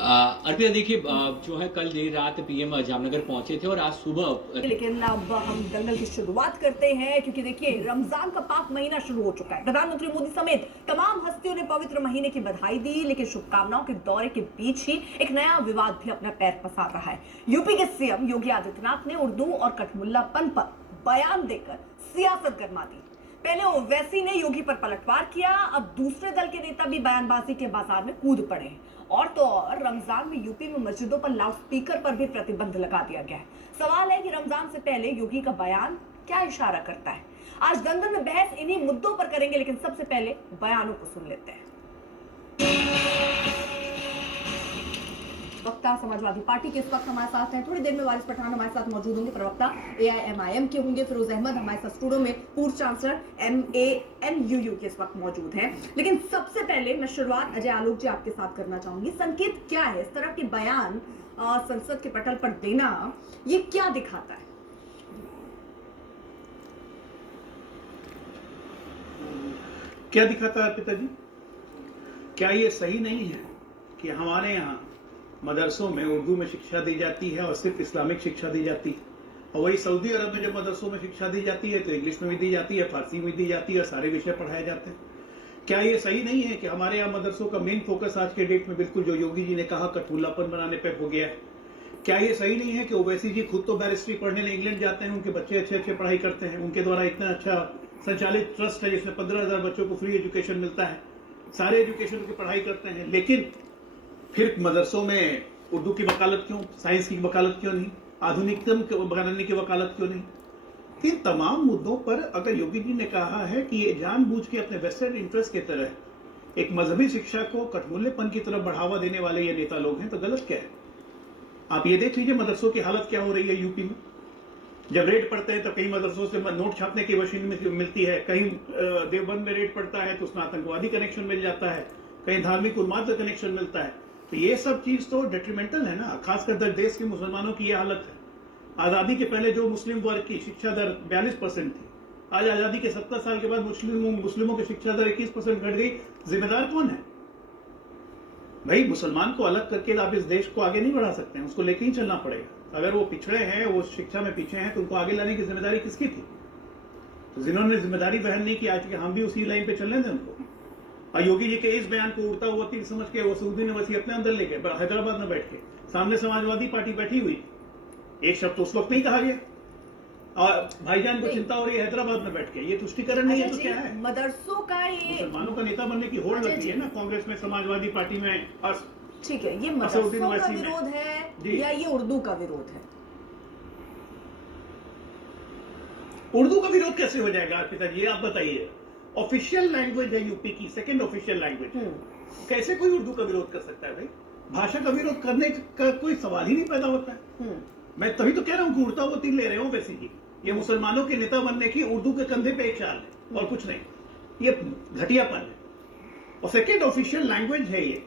अर्पिता देखिए, जो है कल देर रात पीएम जामनगर पहुंचे थे और आज सुबह लेकिन अब हम दंगल की शुरुआत करते हैं क्योंकि देखिए रमजान का पाक महीना शुरू हो चुका है। प्रधानमंत्री मोदी समेत तमाम हस्तियों ने पवित्र महीने की बधाई दी, लेकिन शुभकामनाओं के दौरे के बीच ही एक नया विवाद भी अपना पैर पसार रहा है। यूपी के सीएम योगी आदित्यनाथ ने उर्दू और कठमुल्लापन पर बयान देकर सियासत गरमा दी। पहले ओवैसी ने योगी पर पलटवार किया, अब दूसरे दल के नेता भी बयानबाजी के बाजार में कूद पड़े हैं। और तो और रमजान में यूपी में मस्जिदों पर लाउडस्पीकर पर भी प्रतिबंध लगा दिया गया है। सवाल है कि रमजान से पहले योगी का बयान क्या इशारा करता है। आज दंगल में बहस इन्हीं मुद्दों पर करेंगे, लेकिन सबसे पहले बयानों को सुन लेते हैं। प्रवक्ता समाजवादी पार्टी के इस वक्त हमारे साथ हैं, थोड़ी देर में वारिस पठान हमारे साथ मौजूद होंगे। प्रवक्ता AIMIM के होंगे फिरोज अहमद हमारे साथ स्टूडियो में, पूर्व चांसलर MANUU के इस वक्त मौजूद हैं। लेकिन सबसे पहले मैं शुरुआत अजय आलोक जी आपके साथ करना चाहूंगी। संकेत क्या है इस तरह के बयान संसद के पटल पर देना, ये क्या दिखाता है? क्या दिखाता है पिताजी? क्या ये सही नहीं है कि हमारे यहाँ मदरसों में उर्दू में शिक्षा दी जाती है और सिर्फ इस्लामिक शिक्षा दी जाती है, और वही सऊदी अरब में जब मदरसों में शिक्षा दी जाती है तो इंग्लिश में भी दी जाती है, फारसी में भी दी जाती है और सारे विषय पढ़ाए जाते हैं। क्या ये सही नहीं है कि हमारे यहाँ मदरसों का मेन फोकस आज के डेट में बिल्कुल जो योगी जी ने कहा कठपुतलापन बनाने पर हो गया है? क्या ये सही नहीं है कि ओवैसी जी खुद तो बैरिस्ट्री पढ़ने लिए इंग्लैंड जाते हैं, उनके बच्चे अच्छे अच्छे पढ़ाई करते हैं, उनके द्वारा इतना अच्छा संचालित ट्रस्ट है जिसमें 15,000 बच्चों को फ्री एजुकेशन मिलता है, सारे एजुकेशन की पढ़ाई करते हैं, लेकिन फिर मदरसों में उर्दू की वकालत क्यों, साइंस की वकालत क्यों नहीं, आधुनिकतम बनाने की वकालत क्यों नहीं? इन तमाम मुद्दों पर अगर योगी जी ने कहा है कि ये जानबूझ के अपने वेस्टेड इंटरेस्ट की तरह एक मजहबी शिक्षा को कठमुल्लेपन की तरफ बढ़ावा देने वाले ये नेता लोग हैं, तो गलत क्या है? आप ये देख लीजिए मदरसों की हालत क्या हो रही है यूपी में। जब रेड पड़ते हैं तो कई मदरसों से नोट छापने की मशीन मिलती है, कहीं देवबंद में रेड पड़ता है तो उसमें आतंकवादी कनेक्शन मिल जाता है, कहीं धार्मिक उन्माद का कनेक्शन मिलता है। तो ये सब चीज तो डेट्रीमेंटल है ना, खासकर देश के मुसलमानों की ये हालत है। आजादी के पहले जो मुस्लिम वर्ग की शिक्षा दर 42% थी, आज आजादी के 70 साल के बाद मुस्लिमों की शिक्षा दर 21% घट गई। जिम्मेदार कौन है भाई? मुसलमान को अलग करके आप इस देश को आगे नहीं बढ़ा सकते हैं, उसको लेके ही चलना पड़ेगा। अगर वो पिछड़े हैं, वो शिक्षा में पीछे हैं, तो उनको आगे लाने की जिम्मेदारी किसकी थी? तो जिन्होंने जिम्मेदारी वहन नहीं की, आज के हम भी उसी लाइन पे चलने दें उनको। और योगी जी के इस बयान को उड़ता हुआ तीर समझ के वो सऊदी यूनिवर्सिटी अपने अंदर ले गए। हैदराबाद में बैठ के सामने समाजवादी पार्टी बैठी हुई, एक शब्द तो उस वक्त नहीं कहा गया, और भाईजान को चिंता हो रही है हैदराबाद में बैठ के। ये तुष्टिकरण नहीं है तो क्या है? मदरसों का ये मुसलमानों का नेता बनने की होड़ लगती है ना कांग्रेस में, समाजवादी पार्टी में। और ठीक है, ये मदरसों का विरोध है या ये उर्दू का विरोध है? उर्दू का विरोध कैसे हो जाएगा पिताजी, आप बताइए। ऑफिशियल लैंग्वेज है यूपी की, सेकंड ऑफिशियल लैंग्वेज। कैसे कोई उर्दू का विरोध कर सकता है भाई? भाषा का विरोध करने का कोई सवाल ही नहीं पैदा होता है। मैं तभी तो कह रहा हूँ कि उड़ता हुआ तीर ले रहे हो वैसे ही। ये मुसलमानों के नेता बनने की उर्दू के कंधे पे एक चाल है और कुछ नहीं, ये घटियापन है। और सेकंड ऑफिशियल लैंग्वेज है ये,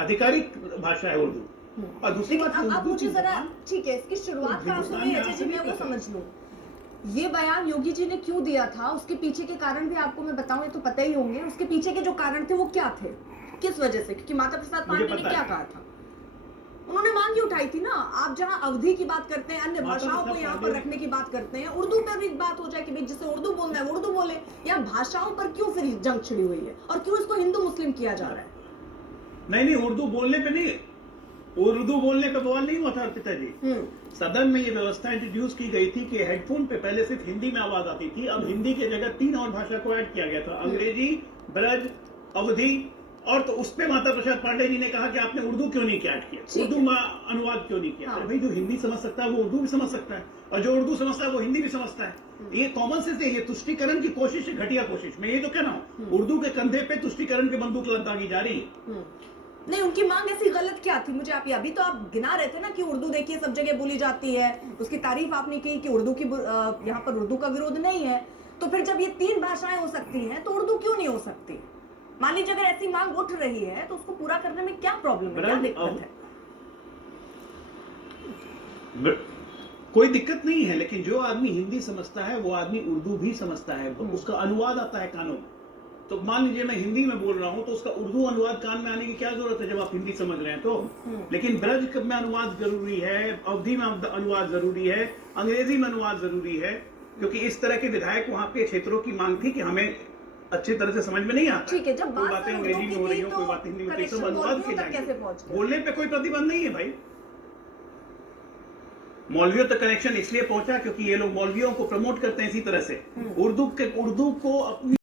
आधिकारिक भाषा है उर्दू। और दूसरी बात, अब मुझे जरा ठीक है इसकी शुरुआत का सुनिए अजय जी, मैं वो समझ लूं ये बयान योगी जी ने क्यों दिया था, उसके पीछे के कारण भी आपको मैं बताऊं, ये तो पता ही होंगे। उसके पीछे के जो कारण थे वो क्या थे, किस वजह से? क्योंकि माता प्रसाद पांडे ने क्या कहा था, उन्होंने मांग ही उठाई थी ना। आप जहां अवधि की बात करते हैं, अन्य भाषाओं को यहाँ पर रखने की बात करते हैं, उर्दू पर भी बात हो जाए कि भाई जिसे उर्दू बोलना है वो उर्दू बोले। या भाषाओं पर क्यों फिर जंग छिड़ी हुई है और क्यों इसको हिंदू मुस्लिम किया जा रहा है? नहीं, उर्दू बोलने पे नहीं, उर्दू बोलने पे बवाल नहीं हुआ था पिताजी। सदन में ये व्यवस्था इंट्रोड्यूस की गई थी कि हेडफोन पे पहले सिर्फ हिंदी में आवाज आती थी, अब हिंदी की जगह 3 और भाषा को ऐड किया गया था, अंग्रेजी, ब्रज, अवधी। और तो उस पे माता प्रसाद पांडे जी ने कहा कि आपने उर्दू क्यों नहीं ऐड किया, उर्दू में अनुवाद क्यों नहीं किया? हाँ। भाई जो हिंदी समझ सकता है वो उर्दू भी समझ सकता है, और जो उर्दू समझता है वो हिंदी भी समझता है। ये कॉमन सेंस है। ये तुष्टिकरण की कोशिश है, घटिया कोशिश। मैं ये तो कह रहा हूँ, उर्दू के कंधे पे तुष्टिकरण की बंदूक दागी जा रही है। नहीं, उनकी मांग ऐसी गलत क्या थी? मुझे आप अभी तो आप गिना रहे थे ना कि उर्दू देखिए सब जगह बोली जाती है, उसकी तारीफ आपने की कि उर्दू की यहाँ पर उर्दू का विरोध नहीं है। तो फिर जब ये 3 भाषाएं हो सकती हैं तो उर्दू क्यों नहीं हो सकती? मान लीजिए अगर ऐसी मांग उठ रही है तो उसको पूरा करने में क्या प्रॉब्लम है, क्या दिक्कत है? कोई दिक्कत नहीं है, लेकिन जो आदमी हिंदी समझता है वो आदमी उर्दू भी समझता है, उसका अनुवाद आता है कानों में। तो मान लीजिए मैं हिंदी में बोल रहा हूँ तो उसका उर्दू अनुवाद कान में आने की क्या जरूरत है जब आप हिंदी समझ रहे हैं तो। लेकिन ब्रज में अनुवाद जरूरी है, अवधी में अनुवाद जरूरी है, अंग्रेजी में अनुवाद जरूरी है, क्योंकि इस तरह के विधायक वहाँ के क्षेत्रों की मांग थी कि हमें अच्छी तरह से समझ में नहीं आता। ठीक है, जब कोई बात बातें उर्दू अंग्रेजी की में हो रही थी हो, तो कोई बातें हिंदी में, तो सब कनेक्शन अनुवाद मौलवियों के तक कैसे पहुंच जाएंगे। गया? बोलने पे कोई प्रतिबंध नहीं है भाई। मौलवियों तक कनेक्शन इसलिए पहुंचा क्योंकि ये लोग मौलवियों को प्रमोट करते हैं इसी तरह से। उर्दू को अपनी